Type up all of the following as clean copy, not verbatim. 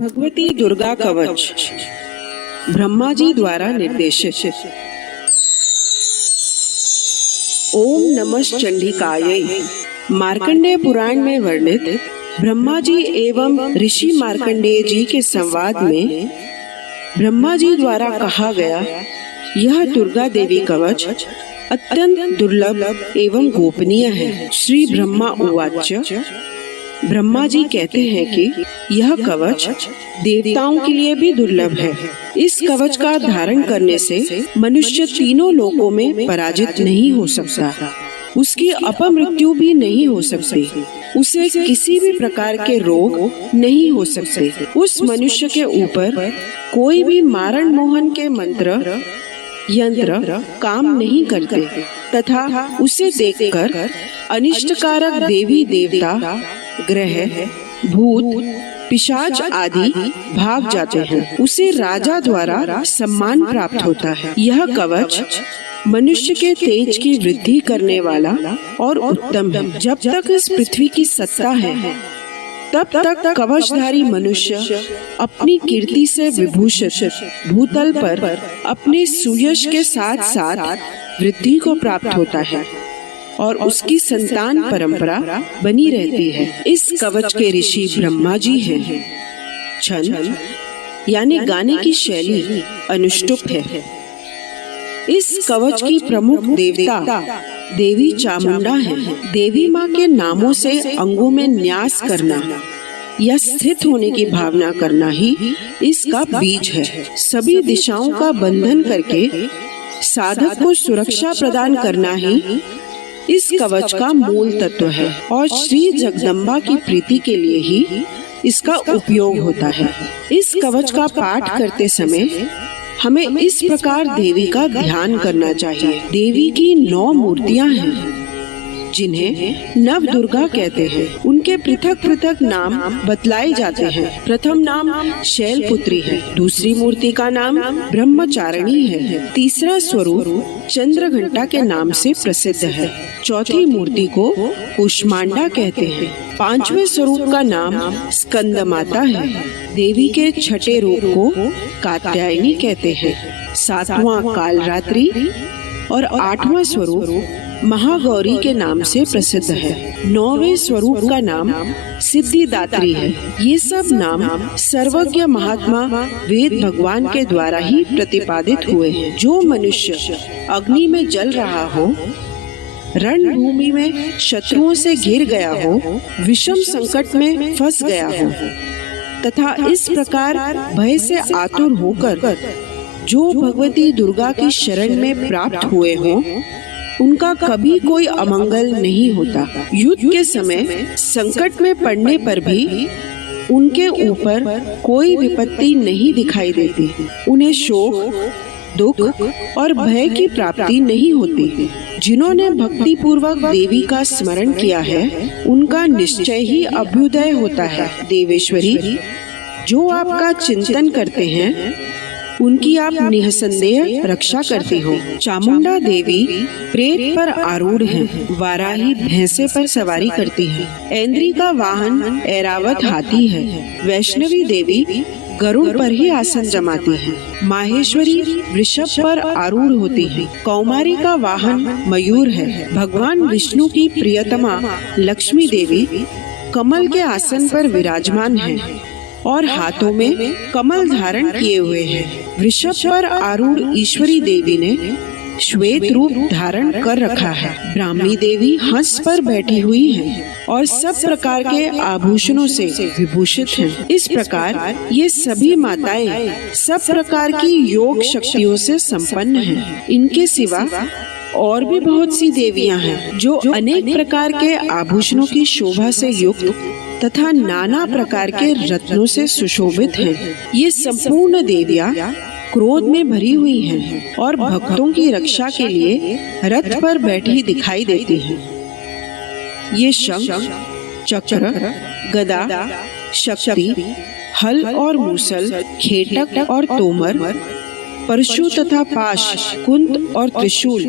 भगवती दुर्गा कवच ब्रह्मा जी द्वारा निर्देशित। ओम नमः चंडिकायै। मार्कंडेय पुराण में वर्णित ब्रह्मा जी एवं ऋषि मार्कंडेय जी के संवाद में ब्रह्मा जी द्वारा कहा गया यह दुर्गा देवी कवच अत्यंत दुर्लभ एवं गोपनीय है। श्री ब्रह्मा उवाच। ब्रह्मा जी कहते हैं कि यह कवच देवताओं के लिए भी दुर्लभ है। इस कवच का धारण करने से मनुष्य तीनों लोकों में पराजित नहीं हो सकता, उसकी अपमृत्यु भी नहीं हो सकती, उसे किसी भी प्रकार के रोग नहीं हो सकते, उस मनुष्य के ऊपर कोई भी मारण मोहन के मंत्र यंत्र काम नहीं करते तथा उसे देखकर अनिष्टकारक देवी देवता ग्रह भूत पिशाच आदि भाग जाते हैं। उसे राजा द्वारा सम्मान प्राप्त होता है। यह कवच मनुष्य के तेज की वृद्धि करने वाला और उत्तम है। जब तक इस पृथ्वी की सत्ता है तब तक कवचधारी मनुष्य अपनी कीर्ति से विभूषित भूतल पर अपने सुयश के साथ साथ वृद्धि को प्राप्त होता है और उसकी संतान परंपरा बनी रहती है। इस कवच के ऋषि ब्रह्मा जी हैं। छंद यानी गाने की शैली अनुष्टुप है। इस कवच की प्रमुख देवता देवी चामुंडा है। देवी माँ के नामों से अंगों में न्यास करना या स्थित होने की भावना करना ही इसका बीज है। सभी दिशाओं का बंधन करके साधक को सुरक्षा प्रदान करना ही इस कवच का मूल तत्व है और श्री जगदम्बा की प्रीति के लिए ही इसका उपयोग होता है। इस कवच का पाठ करते समय हमें इस प्रकार देवी का ध्यान करना चाहिए। देवी की 9 मूर्तियां हैं जिन्हें नव दुर्गा कहते हैं। उनके पृथक पृथक नाम बतलाए जाते हैं। प्रथम नाम शैलपुत्री है, दूसरी मूर्ति का नाम ब्रह्मचारिणी है, तीसरा स्वरूप चंद्रघंटा के नाम से प्रसिद्ध है, चौथी मूर्ति को कुष्मांडा कहते हैं, पांचवें स्वरूप का नाम स्कंद माता है, देवी के छठे रूप को कात्यायनी कहते हैं, सातवां कालरात्रि और 8वां स्वरूप महागौरी के नाम से प्रसिद्ध है। 9वें स्वरूप का नाम सिद्धिदात्री है। ये सब नाम सर्वज्ञ महात्मा वेद भगवान के द्वारा ही प्रतिपादित हुए हैं। जो मनुष्य अग्नि में जल रहा हो, रणभूमि में शत्रुओं से घिर गया हो, विषम संकट में फंस गया हो तथा इस प्रकार भय से आतुर होकर जो भगवती दुर्गा की शरण में प्राप्त हुए हो, उनका कभी कोई अमंगल नहीं होता। युद्ध के समय संकट में पड़ने पर भी उनके ऊपर कोई विपत्ति नहीं दिखाई देती। उन्हें शोक, दुख और भय की प्राप्ति नहीं होती। जिन्होंने भक्ति पूर्वक देवी का स्मरण किया है, उनका निश्चय ही अभ्युदय होता है। देवेश्वरी, जो आपका चिंतन करते हैं उनकी आप निसंदेह रक्षा करती हो। चामुंडा देवी प्रेत पर आरूढ़ हैं, वाराही भैंसे पर सवारी करती है, ऐन्द्री का वाहन ऐरावत हाथी है, वैष्णवी देवी गरुड़ पर ही आसन जमाती है, माहेश्वरी वृषभ पर आरूढ़ होती है, कौमारी का वाहन मयूर है, भगवान विष्णु की प्रियतमा लक्ष्मी देवी कमल के आसन पर विराजमान है और हाथों में कमल धारण किए हुए हैं। वृषभ पर आरूढ़ ईश्वरी देवी ने श्वेत रूप धारण कर रखा है। ब्राह्मी देवी हंस पर बैठी हुई है और सब प्रकार के आभूषणों से विभूषित हैं। इस प्रकार ये सभी माताएं सब प्रकार की योग शक्तियों से संपन्न हैं। इनके सिवा और भी बहुत सी देवियां हैं जो अनेक प्रकार के आभूषणों की शोभा से युक्त तथा नाना प्रकार के रत्नों से सुशोभित हैं। ये संपूर्ण देवियां क्रोध में भरी हुई हैं और भक्तों की रक्षा के लिए रथ पर बैठी दिखाई देती हैं। ये शंख, चक्र, गदा, शक्ति, हल और मूसल, खेटक और तोमर, परशु तथा पाश, कुंद और त्रिशूल,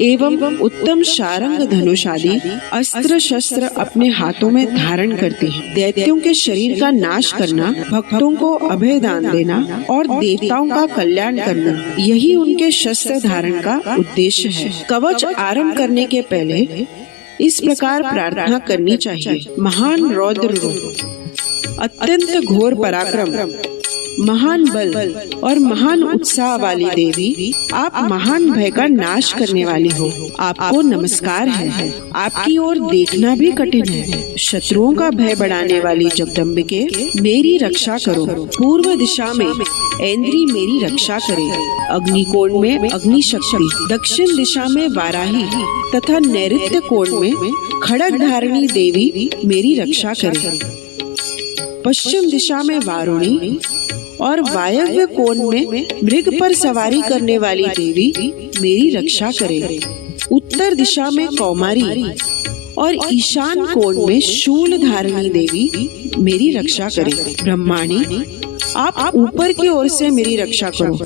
एवं उत्तम शारंग धनुष आदि अस्त्र शस्त्र अपने हाथों में धारण करती हैं। दैत्यों के शरीर का नाश करना, भक्तों को अभय दान देना और देवताओं का कल्याण करना, यही उनके शस्त्र धारण का उद्देश्य है। कवच आरंभ करने के पहले इस प्रकार प्रार्थना करनी चाहिए। महान रौद्र रूप, अत्यंत घोर पराक्रम, महान बल और महान उत्साह वाली देवी, आप महान भय का नाश करने वाली हो। आपको नमस्कार है। आपकी ओर देखना भी कठिन है। शत्रुओं का भय बढ़ाने वाली जगदम्बिके, मेरी रक्षा करो। पूर्व दिशा में ऐन्द्री मेरी रक्षा करे। अग्निकोण में अग्नि शक्ति, दक्षिण दिशा में वाराही तथा नैऋत्य कोण में खड़ग धारिणी देवी मेरी रक्षा करे। पश्चिम दिशा में वारुणी और वायव्य कोण में मृग पर सवारी करने वाली देवी मेरी रक्षा करे। उत्तर दिशा में कौमारी और ईशान कोण में शूल धारिणी देवी मेरी रक्षा करे। ब्रह्माणी, आप ऊपर की ओर से मेरी रक्षा करो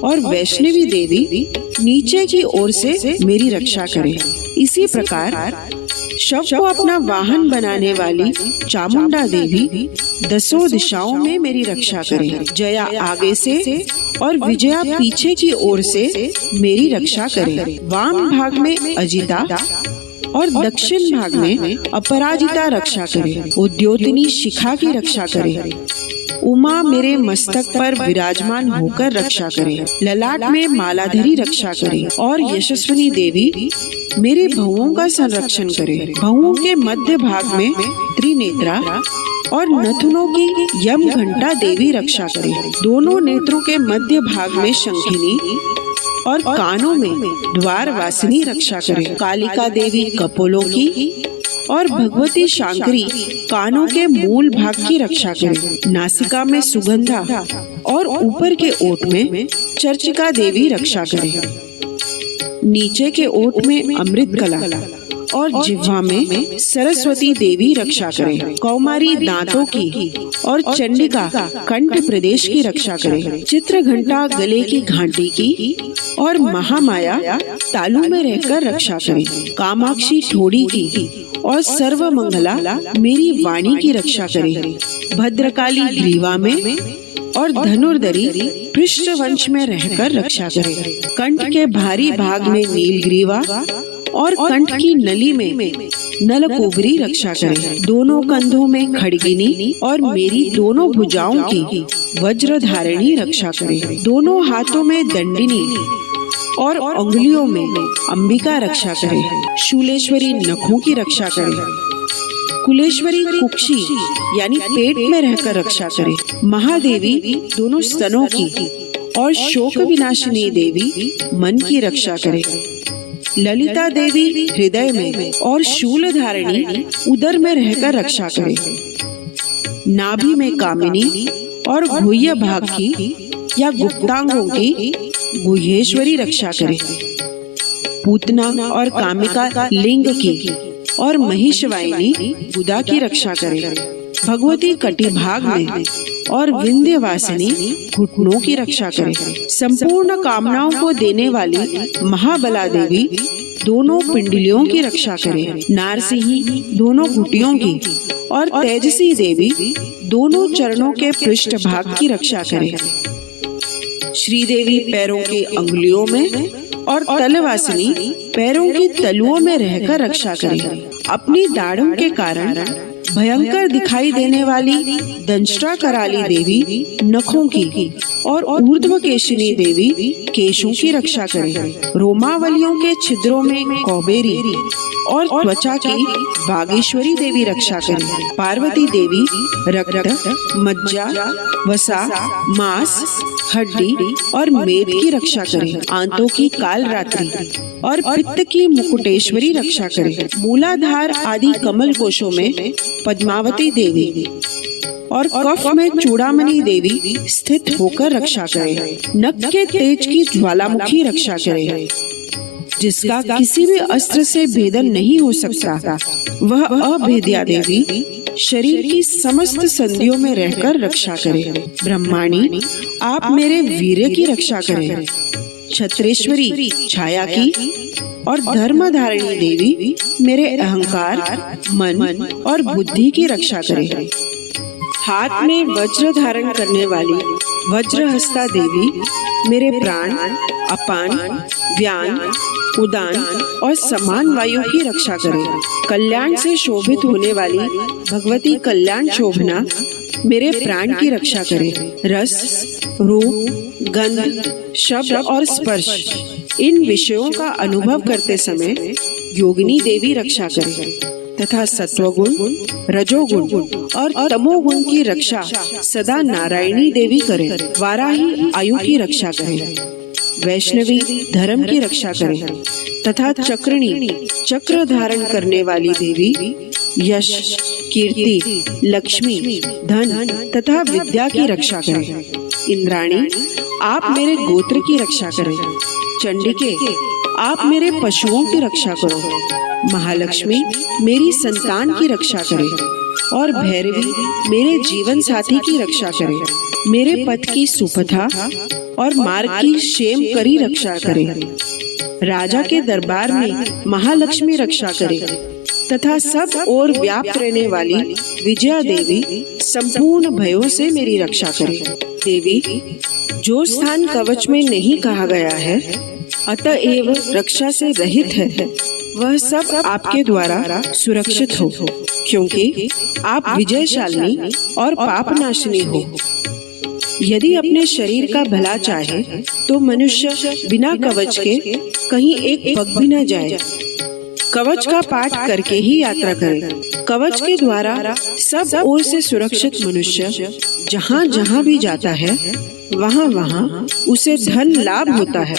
और वैष्णवी देवी नीचे की ओर से मेरी रक्षा करे। इसी प्रकार शव को अपना वाहन बनाने वाली चामुंडा देवी दसों दिशाओं में मेरी रक्षा करे। जया आगे से और विजया पीछे की ओर से मेरी रक्षा करे। वाम भाग में अजिता और दक्षिण भाग में अपराजिता रक्षा करे। उद्योतिनी शिखा की रक्षा करे। उमा मेरे मस्तक पर विराजमान होकर रक्षा करे। ललाट में मालाधरी रक्षा करे और यशस्विनी देवी मेरे भवों का संरक्षण करे। भवों के मध्य भाग में त्रिनेत्रा और नथुनों की यम घंटा देवी रक्षा करे। दोनों नेत्रों के मध्य भाग में शंखिनी और कानों में द्वार वासिनी रक्षा करे। कालिका देवी कपोलों की और भगवती शांकरी कानों के मूल भाग की रक्षा करे। नासिका में सुगंधा और ऊपर के ओठ में चर्चिका देवी रक्षा करे। नीचे के ओठ में अमृत कला और जिह्वा में सरस्वती देवी रक्षा करे। कौमारी दांतों की और चंडिका कंठ प्रदेश की रक्षा करे। चित्र घंटा गले की घंटी की और महामाया तालू में रहकर रक्षा करे। कामाक्षी ठोड़ी की और सर्वमंगला मेरी वाणी की रक्षा करे। भद्रकाली ग्रीवा में और धनुर्धरी पृष्ठ वंश में रहकर रक्षा करे। कंठ के भारी भाग में नीलग्रीवा और कंठ की नली में नलकुबरी रक्षा करे। दोनों कंधों में खड़गिनी और मेरी दोनों भुजाओं की वज्रधारिणी रक्षा करे। दोनों हाथों में दंडिनी और उंगलियों में अंबिका रक्षा करे। शूलेश्वरी नखों की रक्षा करे। कुलेश्वरी कुक्षी यानी पेट में रहकर रक्षा करे। महादेवी दोनों स्तनों की और शोक विनाशिनी देवी मन की रक्षा करे। ललिता देवी हृदय में और शूल धारिणी उदर में रहकर रक्षा करे। नाभि में कामिनी और गुह्य भाग की या गुप्तांगों की गुह्येश्वरी रक्षा करे। पूतना और कामिका लिंग की और महिषवाहिनी गुदा की रक्षा करे। भगवती कटिभाग में और विंध्यवासिनी घुटनों की रक्षा करे। संपूर्ण कामनाओं को देने वाली महाबला देवी दोनों पिंडलियों की रक्षा करे। नारसिंही दोनों घुटियों की और तेजसी देवी दोनों चरणों के पृष्ठ भाग की रक्षा करे। श्रीदेवी पैरों के अंगुलियों में और तलवासिनी पैरों की तलुओं में रहकर रक्षा करे। अपनी दाढ़ों के कारण भयंकर दिखाई देने वाली दंष्ट्रा कराली देवी नखों की और ऊर्ध्वकेशिनी देवी केशों की रक्षा करे। रोमावलियों के छिद्रों में कौबेरी और त्वचा की बागेश्वरी देवी रक्षा करे। पार्वती देवी रक्त, मज्जा, वसा, मांस, हड्डी और मेद की रक्षा करे। आंतों की काल रात्रि और पित्त की मुकुटेश्वरी रक्षा करे। मूलाधार आदि कमल कोशों में पद्मावती देवी और कफ में चूड़ामणि देवी स्थित होकर रक्षा करे। नख के तेज की ज्वालामुखी रक्षा करे। जिसका किसी भी अस्त्र से भेदन नहीं हो सकता, वह अभेद्या देवी शरीर की समस्त संधियों में रहकर रक्षा करे। ब्रह्माणी, आप मेरे वीर्य की रक्षा करें। छत्रेश्वरी छाया की और धर्मधारिणी देवी मेरे अहंकार, मन और बुद्धि की रक्षा करे। हाथ में वज्र धारण करने वाली वज्रहस्ता देवी मेरे प्राण, अपान, व्यान, उदान और समान वायु की रक्षा करे। कल्याण से शोभित होने वाली भगवती कल्याण शोभना मेरे प्राण की रक्षा करे। रस, रूप, गंध, शब्द और स्पर्श इन विषयों का अनुभव करते समय योगिनी देवी रक्षा करे तथा सत्वगुण, रजोगुण और तमोगुण की रक्षा सदा नारायणी देवी करे। वाराही आयु की रक्षा करे, वैष्णवी धर्म की रक्षा करे तथा चक्रिणी चक्र धारण करने वाली देवी यश, कीर्ति, लक्ष्मी, धन तथा विद्या की रक्षा करे। इंद्राणी आप मेरे गोत्र की रक्षा करें। चंडिके आप मेरे पशुओं की रक्षा करो। महालक्ष्मी मेरी संतान की रक्षा करे और भैरवी मेरे जीवन साथी की रक्षा करे। मेरे पथ की सुपथा और मार्ग की क्षेम करी रक्षा करे। राजा के दरबार में महालक्ष्मी रक्षा करे तथा सब ओर व्याप्त रहने वाली विजया देवी संपूर्ण भयों से मेरी रक्षा करे। देवी जो स्थान कवच में नहीं कहा गया है अतएव रक्षा से रहित है, वह सब आपके द्वारा सुरक्षित हो, क्योंकि आप विजयशालिनी और पापनाशिनी हो। यदि अपने शरीर का भला चाहे तो मनुष्य बिना कवच के कहीं एक पग भी न जाए। कवच का पाठ करके ही यात्रा करे। कवच के द्वारा सब ओर से सुरक्षित मनुष्य जहाँ जहाँ भी जाता है वहाँ वहाँ उसे धन लाभ होता है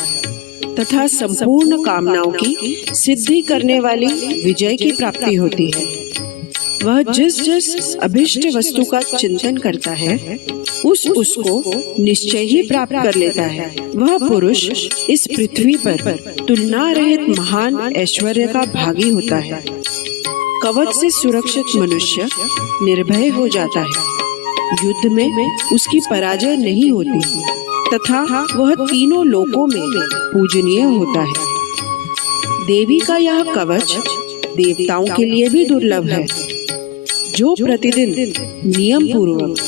तथा संपूर्ण कामनाओं की सिद्धि करने वाली विजय की प्राप्ति होती है। वह जिस जिस अभिष्ट वस्तु का चिंतन करता है उसको निश्चय ही प्राप्त कर लेता है। वह पुरुष इस पृथ्वी पर तुलना रहित महान ऐश्वर्य का भागी होता है। कवच से सुरक्षित मनुष्य निर्भय हो जाता है। युद्ध में उसकी पराजय नहीं होती तथा वह तीनों लोकों में पूजनीय होता है। देवी का यह कवच देवताओं के लिए भी दुर्लभ है। जो प्रतिदिन नियम पूर्वक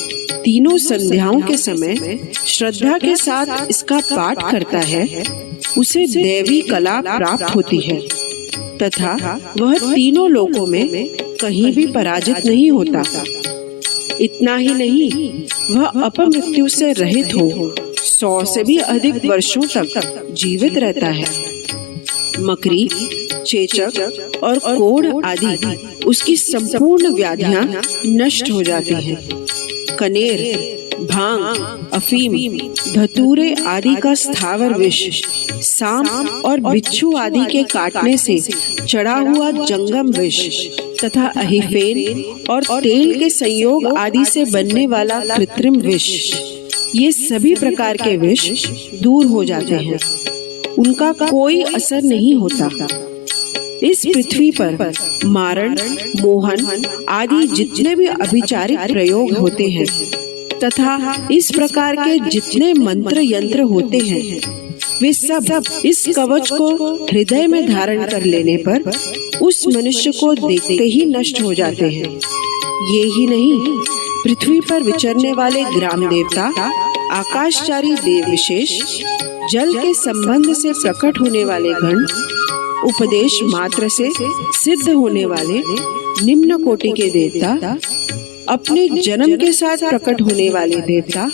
तीनों संध्याओं के समय श्रद्धा के साथ इसका पाठ करता है उसे दैवी कला प्राप्त होती है तथा वह तीनों लोकों में कहीं भी पराजित नहीं होता। इतना ही नहीं, वह अपमृत्यु से रहित हो 100 से भी अधिक वर्षों तक जीवित रहता है। मकरी, चेचक और कोढ़ आदि उसकी संपूर्ण व्याधियां नष्ट हो जाती हैं। कनेर, भांग, अफीम, धतूरे आदि का स्थावर विष, सांप और बिच्छू आदि के काटने से चढ़ा हुआ जंगम विष तथा अहिफेन और तेल के संयोग आदि से बनने वाला कृत्रिम विष, ये सभी प्रकार के विष दूर हो जाते हैं। उनका कोई असर नहीं होता। इस पृथ्वी पर मारण, मोहन आदि जितने भी अभिचारिक प्रयोग होते हैं तथा इस प्रकार के जितने मंत्र यंत्र होते हैं वे सब इस कवच को हृदय में धारण कर लेने पर उस मनुष्य को देखते ही नष्ट हो जाते हैं। ये ही नहीं, पृथ्वी पर विचरने वाले ग्राम देवता, आकाशचारी देव विशेष, जल के संबंध से प्रकट होने वाले गण, उपदेश मात्र से सिद्ध होने वाले निम्न कोटि के देवता, अपने जन्म के साथ प्रकट होने वाले देवता,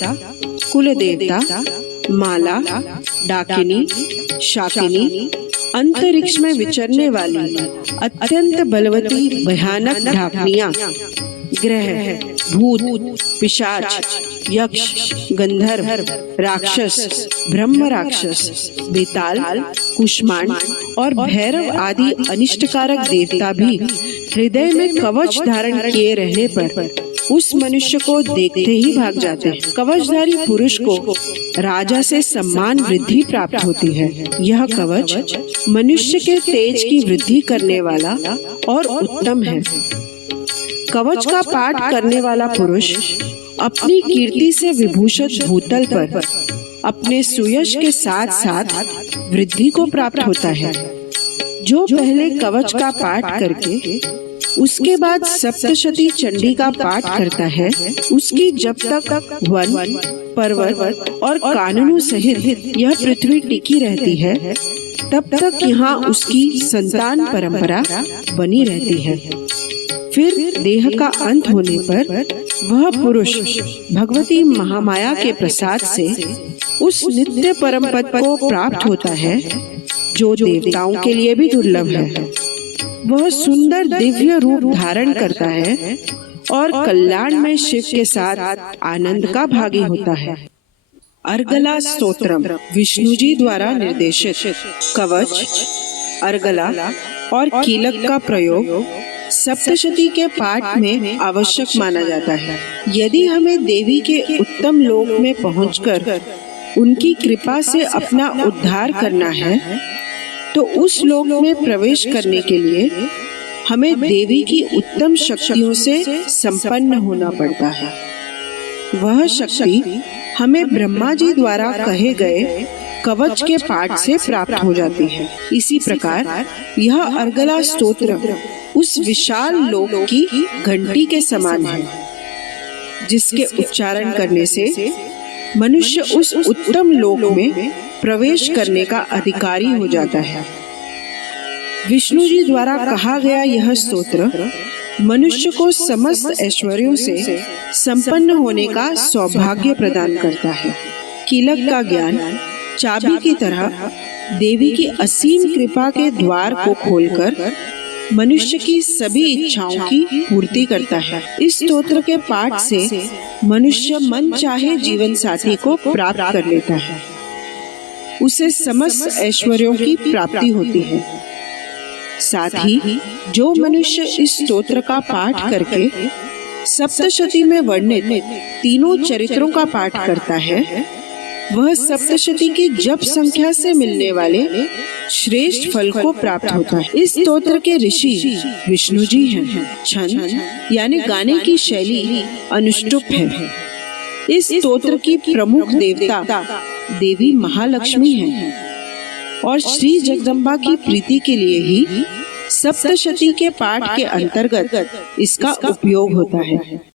कुल देवता, माला, डाकिनी, शाकिनी, अंतरिक्ष में विचरने वाली अत्यंत बलवती भयानक ढाकनियां, ग्रह, भूत, पिशाच, यक्ष, गंधर्व, राक्षस, ब्रह्म राक्षस, बेताल, कुष्मांड और भैरव आदि अनिष्टकारक देवता भी हृदय में कवच धारण किए रहने पर उस मनुष्य को देखते ही भाग जाते हैं। कवचधारी पुरुष को राजा से सम्मान वृद्धि प्राप्त होती है। यह कवच मनुष्य के तेज की वृद्धि करने वाला और उत्तम है। कवच का पाठ करने वाला पुरुष अपनी कीर्ति से विभूषित भूतल पर अपने सुयश के साथ साथ वृद्धि को प्राप्त होता है। जो पहले कवच का पाठ करके उसके बाद सप्तशती चंडी का पाठ करता है, उसकी जब तक वन, पर्वत और कानूनों सहित यह पृथ्वी टिकी रहती है, तब तक यहाँ उसकी संतान परंपरा बनी रहती है। फिर देह का अंत होने पर वह पुरुष भगवती महामाया के प्रसाद से उस नित्य परम पद को प्राप्त होता है, जो देवताओं के लिए भी दुर्लभ है। वह सुंदर दिव्य रूप धारण करता है और कल्याण में शिव के साथ आनंद का भागी होता है। अर्गला स्तोत्रम विष्णु जी द्वारा निर्देशित कवच, अर्गला और कीलक का प्रयोग सप्तशती के पाठ में आवश्यक माना जाता है। यदि हमें देवी के उत्तम लोक में पहुंचकर उनकी कृपा से अपना उद्धार करना है, तो उस लोक में प्रवेश करने के लिए हमें देवी की उत्तम शक्तियों से संपन्न होना पड़ता है। वह शक्ति हमें ब्रह्मा जी द्वारा कहे गए कवच के पाठ से प्राप्त हो जाती है। इसी प्रकार यह अर्गला स्तोत्र उस विशाल लोक की घंटी के समान है, जिसके उच्चारण करने से मनुष्य उस उत्तम लोक में प्रवेश करने का अधिकारी हो जाता है। विष्णु जी द्वारा कहा गया यह स्तोत्र मनुष्य को समस्त ऐश्वर्यों से संपन्न होने का सौभाग्य प्रदान करता है। कीलक का ज्ञान चाबी की तरह देवी की असीम कृपा के द्वार को खोलकर मनुष्य की सभी इच्छाओं की पूर्ति करता है। इस स्तोत्र के पाठ से मनुष्य मन चाहे जीवन साथी को प्राप्त कर लेता है, उसे समस्त ऐश्वर्यों की प्राप्ति होती है। साथ ही जो मनुष्य इस स्तोत्र का पाठ करके सप्तशती में वर्णित तीनों चरित्रों का पाठ करता है, वह सप्तशती की जप संख्या से मिलने वाले श्रेष्ठ फल को प्राप्त होता है। इस स्तोत्र के ऋषि विष्णु जी हैं। छंद यानी गाने की शैली अनुष्टुप है। इस स्तोत्र की प्रमुख देवता देवी महालक्ष्मी है और श्री जगदम्बा की प्रीति के लिए ही सप्तशती के पाठ के अंतर्गत इसका उपयोग होता है।